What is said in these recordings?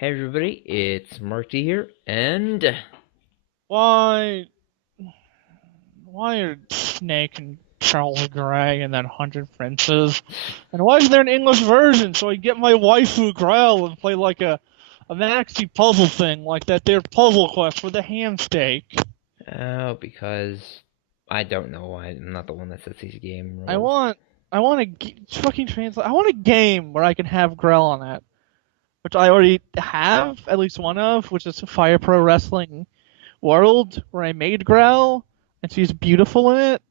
Hey everybody, it's Marty here, and Why? Why are Snake and Charles Gray and then 100 Princes? And why is there an English version so I get my waifu Grell and play like a maxi puzzle thing like that? Their puzzle quest for the ham steak. because I don't know, I'm not the one that sets these game I rules. want, I want fucking translate. I want a game where I can have Grell on it, which I already have at least one of, which is Fire Pro Wrestling World, where I made Grell and she's beautiful in it.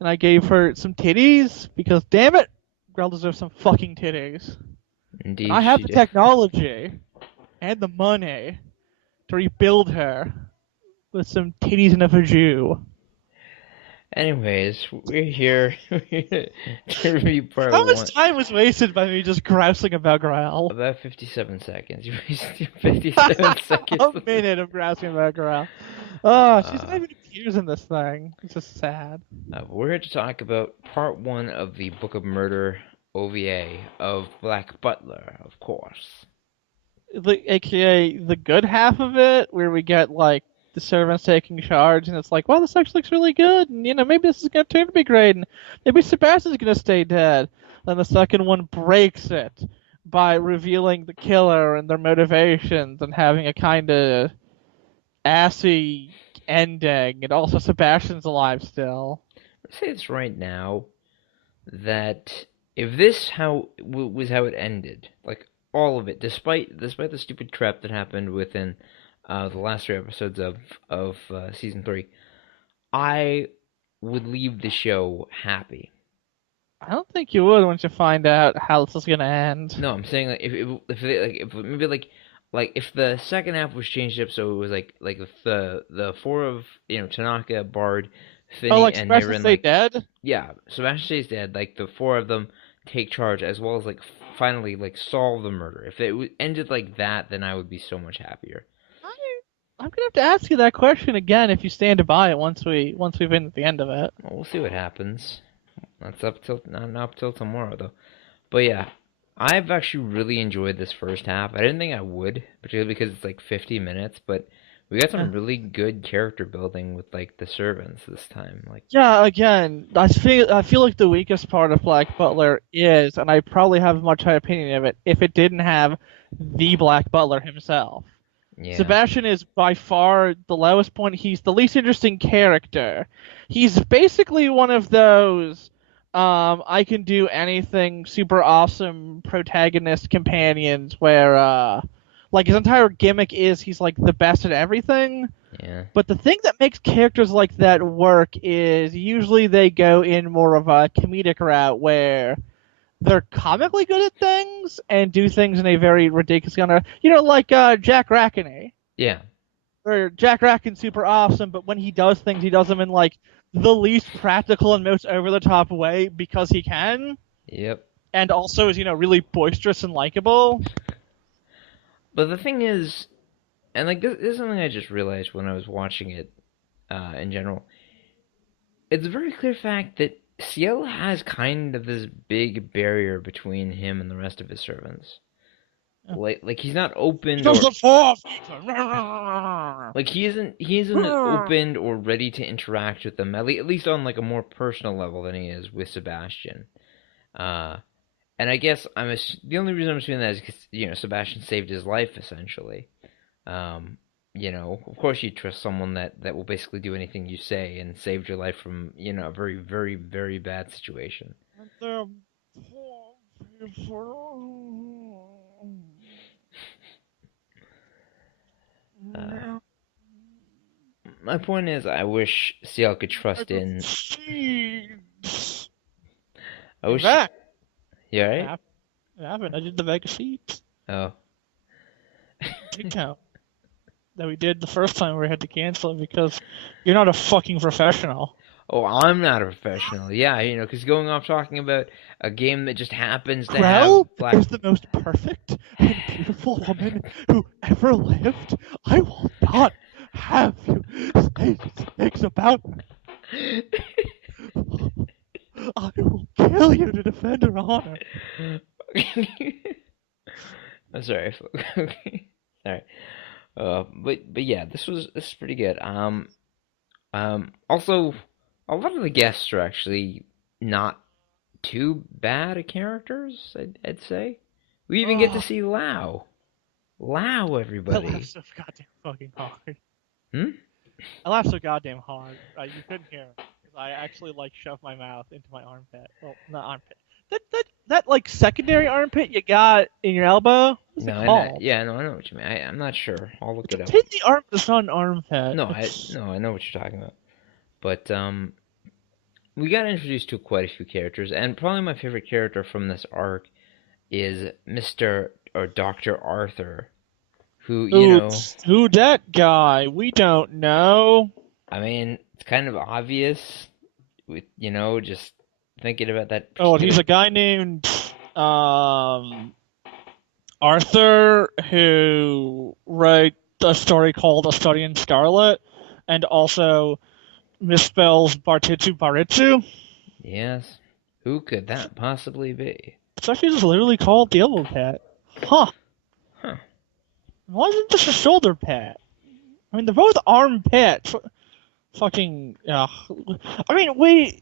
And I gave her some titties because, damn it, girl deserves some fucking titties. And Indeed, I have she the did. technology and the money to rebuild her with some titties and a vajou. Anyways, we're here to review part How one. much time was wasted by me just grousing about Growl? About 57 seconds. You wasted 57 seconds. A minute of grousing about Growl. Oh, she's not Uh, even appears in this thing. It's just sad. we're here to talk about part one of the Book of Murder OVA of Black Butler, of course. AKA the good half of it, where we get like the servants taking charge, and it's like, well, this actually looks really good, and maybe this is gonna turn to be great, and maybe Sebastian's gonna stay dead. Then the second one breaks it by revealing the killer and their motivations and having a kind of assy ending, and also Sebastian's alive still. Let's say this right now that if this was how it ended, like all of it, despite the stupid crap that happened within the last three episodes of season three, I would leave the show happy. I don't think you would once you find out how this is gonna end. No, I'm saying like if they, like if maybe like if the second half was changed up so it was like if the four of Tanaka, Bard, Oh, Finney, like and Sebastian Niren, stay dead? yeah, Sebastian stays dead. Like the four of them take charge, as well as like finally like solve the murder. If it ended like that, then I would be so much happier. I'm gonna have to ask you that question again if you stand by it once we've been at the end of it. Well, we'll see what happens. That's up till not up till tomorrow though. But yeah, I've actually really enjoyed this first half. I didn't think I would, particularly because it's like 50 minutes, but we got Yeah. some really good character building with like the servants this time. Like, Yeah, again, I feel like the weakest part of Black Butler is, and I probably have a much higher opinion of it, if it didn't have the Black Butler himself. yeah, Sebastian is by far the lowest point. He's the least interesting character. He's basically one of those I can do anything super awesome protagonist companions where like his entire gimmick is he's like the best at everything. yeah, But the thing that makes characters like that work is usually they go in more of a comedic route where they're comically good at things and do things in a very ridiculous kind of, like Jack Rackney. yeah, Where Jack Racken's super awesome, but when he does things, he does them in like the least practical and most over the top way because he can, yep. and also is really boisterous and likable. But the thing is, and like this is something I just realized when I was watching it in general. It's a very clear fact that Ciel has kind of this big barrier between him and the rest of his servants. Like he's not opened Because or the force. like he isn't opened or ready to interact with them at least on like a more personal level than he is with Sebastian. Uh, and I guess the only reason I'm assuming that is because Sebastian saved his life essentially. Um, of course you trust someone that will basically do anything you say and saved your life from a very very very bad situation. Uh, my point is, I wish Ciel could trust in. I I'm wish. back. Yeah, It right. happened. It happened. I did the Vegas sheets. Oh, Big count that we did the first time we had to cancel it because you're not a fucking professional. oh, I'm not a professional. Yeah, because going off talking about a game that just happens to have Grell black. is the most perfect and beautiful woman who ever lived. I will not have you say things about her. I will kill you to defend her honor. I'm sorry. Okay. All right. But yeah, this is pretty good. Also, a lot of the guests are actually not too bad at characters. I'd say we even get to Oh, see Lau. Lau, I laughed everybody. so goddamn fucking hard. Hmm. I laughed so goddamn hard. You couldn't hear it because I actually like shoved my mouth into my armpit. Well, not armpit. That like secondary armpit you got in your elbow. What's it No, and called? yeah, no, I know what you mean. I'm not sure. I'll look It's a it up. pin in the arm. It's not an armpit. No, It's I know what you're talking about. But we got introduced to quite a few characters, and probably my favorite character from this arc is Mister or Doctor Arthur, who who that guy? We don't know. I mean, it's kind of obvious with just thinking about that Oh, he's particular. a guy named um Arthur who wrote a story called A Study in Scarlet, and also misspells Bartitsu Baritsu. Yes, who could that possibly be? It's actually just literally called the elbow pat. Huh. Huh? Why isn't this a shoulder pat? I mean, they're both arm pats. Fucking. I mean,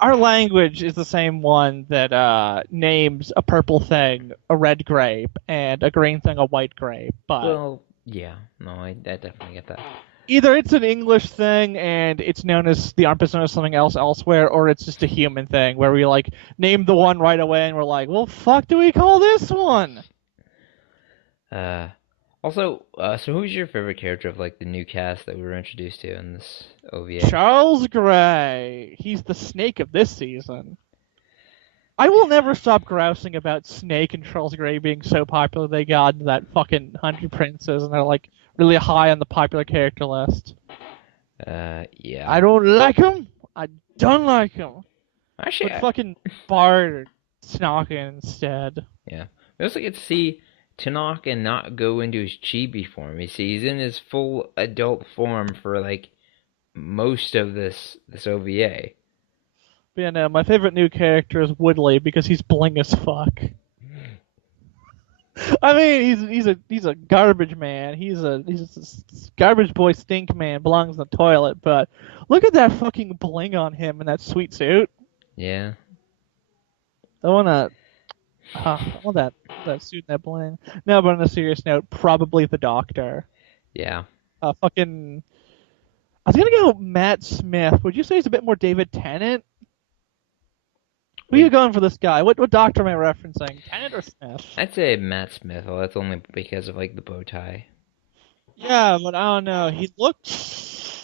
our language is the same one that names a purple thing a red grape and a green thing a white grape, but Well, yeah, no, I definitely get that. either it's an English thing and it's known as the armpit's known as something else elsewhere, or it's just a human thing where we like name the one right away and we're like, well, fuck, do we call this one? Uh, also, so who's your favorite character of like the new cast that we were introduced to in this OVA? Charles Gray. He's the Snake of this season. I will never stop grousing about Snake and Charles Gray being so popular they got into that fucking 100 Princes and they're like really high on the popular character list. Yeah. I don't like him. I don't like him. Actually, But fucking Bard or Snocken instead. yeah. We also get to see Tanaka not go into his chibi form. You see, he's in his full adult form for like most of this OVA. But yeah, no, my favorite new character is Woodley because he's bling as fuck. I mean, he's a garbage man. He's a garbage boy stink man. Belongs in the toilet. But look at that fucking bling on him in that sweet suit. Yeah. I want that suit and that bling. No, but on a serious note, probably the Doctor. Yeah. Fucking. I was gonna go Matt Smith. Would you say he's a bit more David Tennant? Who are you going for this guy? What Doctor am I referencing? Tennant or Smith? I'd say Matt Smith. Well, that's only because of like the bow tie. Yeah, but I don't know. He looks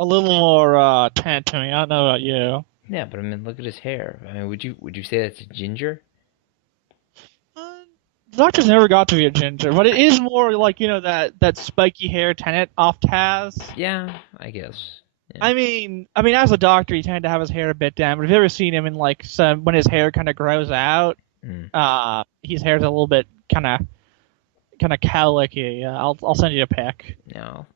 a little more Tennant to me. I don't know about you. Yeah, but I mean, look at his hair. I mean, would you say that's a ginger? The Doctor's never got to be a ginger, but it is more like that spiky hair Tennant oft has. Yeah, I guess. Yeah. I mean, as a Doctor, you tend to have his hair a bit down. But have you ever seen him in like some when his hair kind of grows out? Mm. His hair's a little bit kind of cowlicky. I'll send you a pic. No.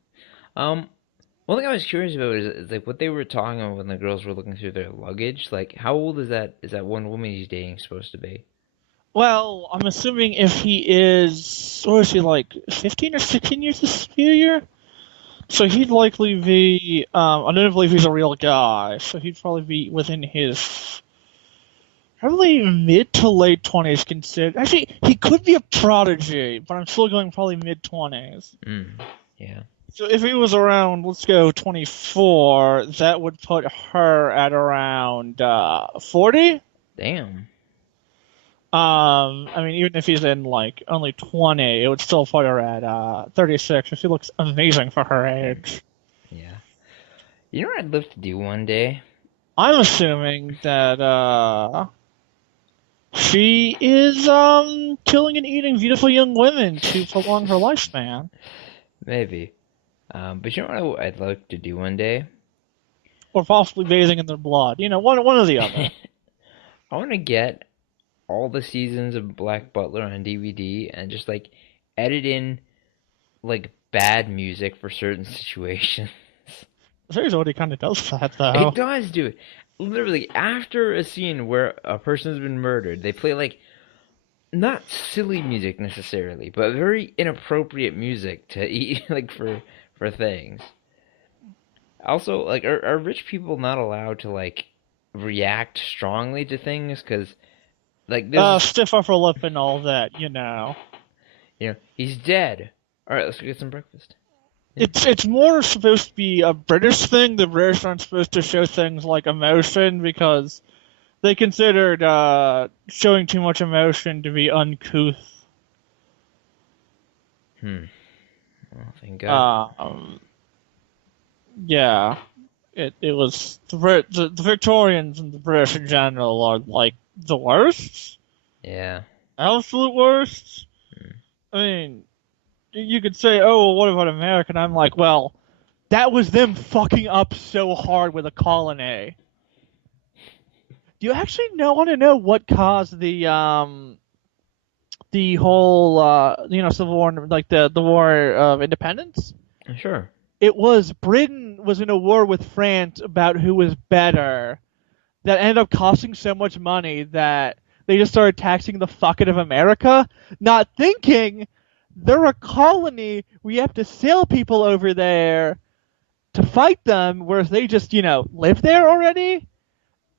One thing I was curious about is like what they were talking about when the girls were looking through their luggage. Like, how old is that one woman he's dating supposed to be? Well, I'm assuming if he is, what is he like, 15 or 16 years his superior? So he'd likely be, I don't believe he's a real guy, so he'd probably be within his, probably mid to late 20s considered. Actually, he could be a prodigy, but I'm still going probably mid 20s. Yeah. So if he was around, let's go 24, that would put her at around 40? Damn. I mean, even if he's in like only 20, it would still put her at 36. She looks amazing for her age. Yeah. You know what I'd love to do one day? I'm assuming that she is killing and eating beautiful young women to prolong her lifespan. Maybe. But you know what I'd like to do one day? Or possibly bathing in their blood. One or the other. I want to get all the seasons of Black Butler on DVD and just like edit in like bad music for certain situations. The series already kind of does that, though. It does do it. Literally, after a scene where a person has been murdered, they play like not silly music necessarily, but very inappropriate music to eat like for things. Also, like, are rich people not allowed to like react strongly to things? Because like this is, Stiff upper lip and all that, you know. he's dead. All right, let's go get some breakfast. It's more supposed to be a British thing. The British aren't supposed to show things like emotion because they considered showing too much emotion to be uncouth. Well, thank God. Yeah, it was the Victorians and the British in general are like the worst, Yeah. absolute worst. Hmm. I mean, you could say, oh, well, what about America? And I'm like, well, that was them fucking up so hard with a colony. Do you actually want to know what caused the whole Civil War, like the War of Independence? Sure. It was Britain was in a war with France about who was better. That ended up costing so much money that they just started taxing the fuck out of America, not thinking they're a colony. We have to sail people over there to fight them, whereas they just live there already.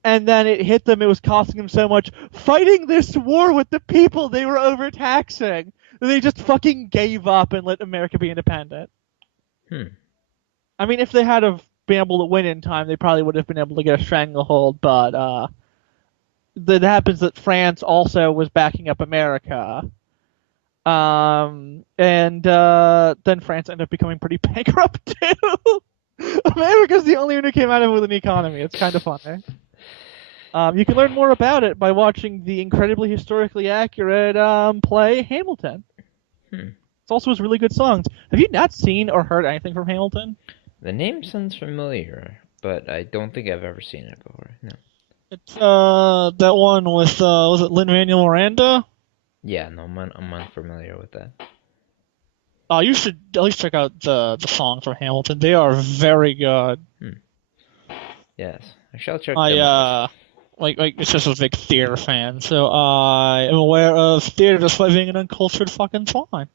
And then it hit them. It was costing them so much fighting this war with the people they were overtaxing. They just fucking gave up and let America be independent. I mean, if they had have been able to win in time, they probably would have been able to get a stranglehold. But it happens that France also was backing up America. And then France ended up becoming pretty bankrupt too. America's the only one who came out of it with an economy. It's kind of funny. You can learn more about it by watching the incredibly historically accurate play Hamilton. It's also his really good songs. Have you not seen or heard anything from Hamilton? The name sounds familiar, but I don't think I've ever seen it before. No. It's that one with was it Lin-Manuel Miranda? Yeah, no, I'm unfamiliar with that. You should at least check out the songs from Hamilton. They are very good. Yes, I shall check them out. Like it's just a big theater fan, so I am aware of theater despite being an uncultured fucking swine.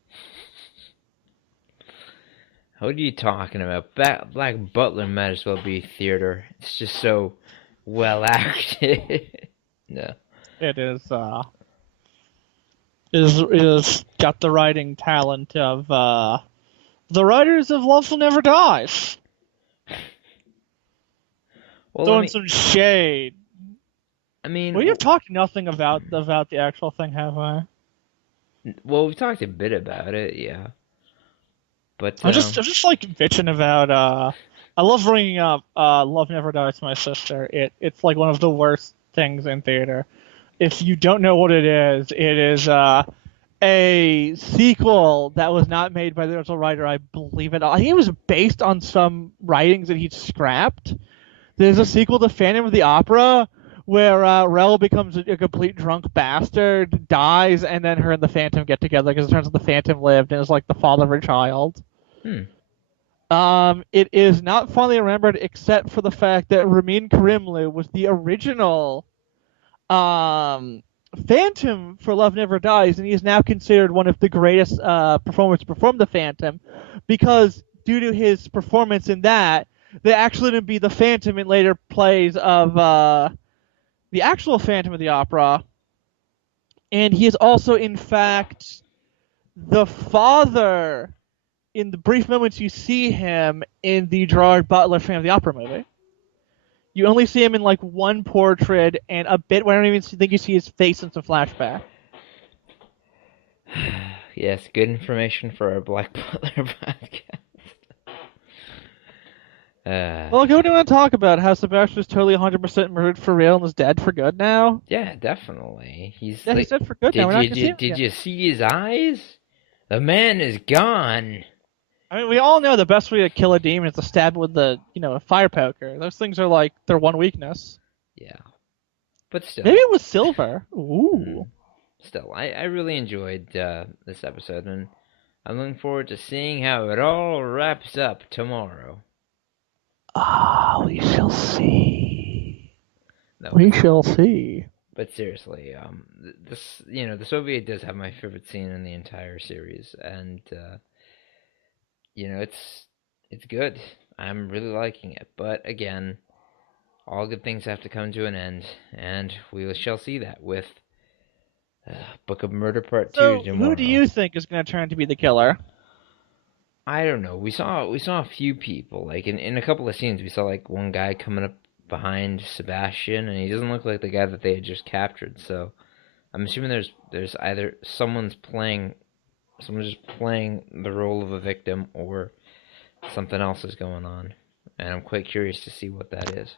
What are you talking about? Black Butler might as well be theater. It's just so well acted. No. It is got the writing talent of the writers of Love Will Never Dies. Well, Throwing some shade. I mean, we have talked nothing about the actual thing, have I? Well, we've talked a bit about it, yeah. But I'm just like bitching about. I love bringing up Love Never Dies to my sister. It's like one of the worst things in theater. If you don't know what it is a sequel that was not made by the original writer. I believe it. I think it was based on some writings that he'd scrapped. There's a sequel to Phantom of the Opera where Rel becomes a complete drunk bastard, dies, and then her and the Phantom get together because it turns out the Phantom lived and is like the father of her child. It is not fondly remembered except for the fact that Ramin Karimloo was the original Phantom for Love Never Dies, and he is now considered one of the greatest performers to perform the Phantom because due to his performance in that, they actually didn't be the Phantom in later plays of the actual Phantom of the Opera. And he is also, in fact, the father in the brief moments you see him in the Gerard Butler Phantom of the Opera movie. You only see him in like one portrait and a bit where I don't even think you see his face in some flashback. Yes, good information for our Black Butler podcast. Well, what do you want to talk about? How Sebastian was totally 100% murdered for real and is dead for good now? Yeah, definitely. He's he's dead for good now. We're not gonna see him Did you see his eyes? The man is gone. I mean, we all know the best way to kill a demon is to stab it with a fire poker. Those things are like their one weakness. Yeah, but still. Maybe it was silver. Ooh. Still, I really enjoyed this episode, and I'm looking forward to seeing how it all wraps up tomorrow. We shall see. We shall see. But seriously, the Soviet does have my favorite scene in the entire series, and it's good. I'm really liking it. But again, all good things have to come to an end, and we shall see that with Book of Murder Part Two So, who do tomorrow. you think is going to turn to be the killer? I don't know. We saw a few people. Like in a couple of scenes, we saw like one guy coming up behind Sebastian, and he doesn't look like the guy that they had just captured. So I'm assuming there's either someone's just playing the role of a victim, or something else is going on, and I'm quite curious to see what that is.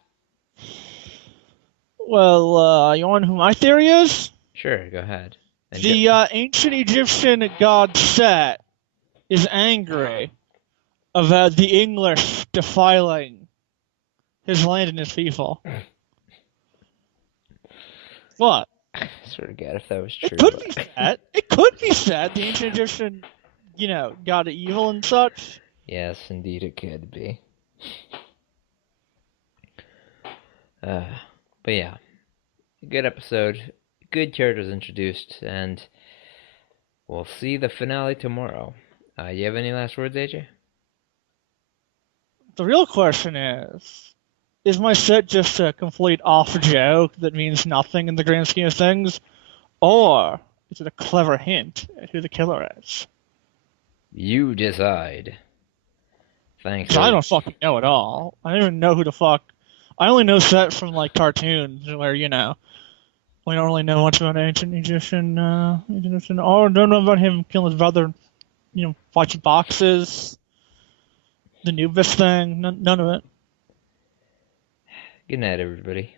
Well, you want to know who my theory is? Sure, go ahead. And The ancient Egyptian god Set is angry about the English defiling his land and his people. What? I sort of get if that was true. It could be Set. It could be Set, the ancient Egyptian, god of evil and such. Yes, indeed, it could be. But yeah, good episode, good characters introduced, and we'll see the finale tomorrow. You have any last words, AJ? The real question is my set just a complete off joke that means nothing in the grand scheme of things, or is it a clever hint at who the killer is? You decide. Thanks. 'Cause I don't fucking know at all. I don't even know who the fuck. I only know Set from like cartoons where we don't really know much about ancient Egyptian. Or don't know about him killing his brother. Watching boxes, the Nubis thing. None of it. Good night, everybody.